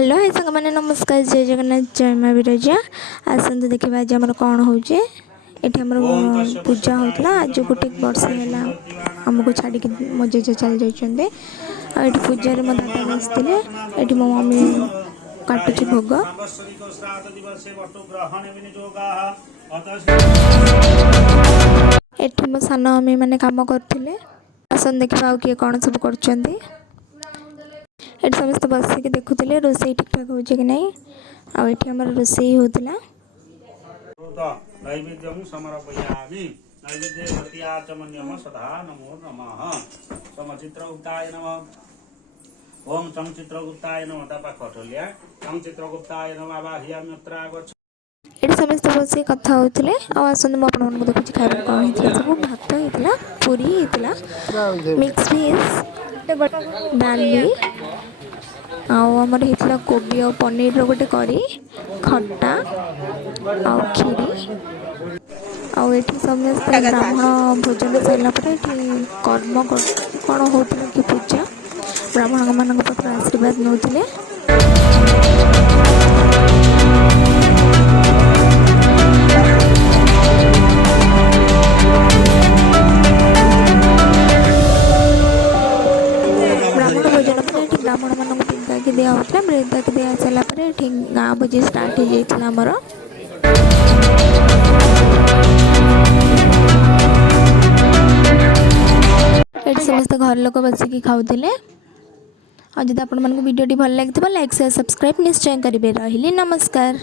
Hello hi संग मैंने नमस्कार जय जगन्नाथ जय माँ विरजा आसतु देखा आज आम कौन हो पूजा होता आज गोटे वर्ष है आमको छाड़ी मो जेजे चली जाइए आठ पूजा मो दादा बसते ये मो मम्मी काटुची भोग एठी मो सान मम्मी मैंने काम करते आसन देखा किए कौन सब कर समस्त बसिक देखुले रोसई ठीक ठाक हो कि नहीं आम रोसई होता नैवेद्यं समर्पयामि नैवेद्यमत्याचमन्यम सदा नमो नमः समचित्रगुप्ताय नमः ओम संचित्रगुप्ताय नमः तापा कठोलिया संचित्रगुप्ताय नमः बाह्यामि अत्र आगच्छ ये समस्त बस कथा होते आसत मुझे देखुची खाया कौन होता सब भात होता पूरी होता मिक्स भेज डाली आमर होता कोबी और पनीर गोटे करी खट्टा आ खीरी आठ समस्त ब्राह्मण भोजन सारापर कर्म कौन होता कि पूजा ब्राह्मण मान पाखे आशीर्वाद नौले ब्राह्मण मान बिंदा की दिया होता बिंदा की दिया सारापर गाँ भोजी स्टार्ट हो जाता आमर समस्त घर लोक बसिक खाऊले और जब आपण भिडियो भल लगी लाइक शेयर सब्सक्राइब निश्चय करेंगे रही नमस्कार।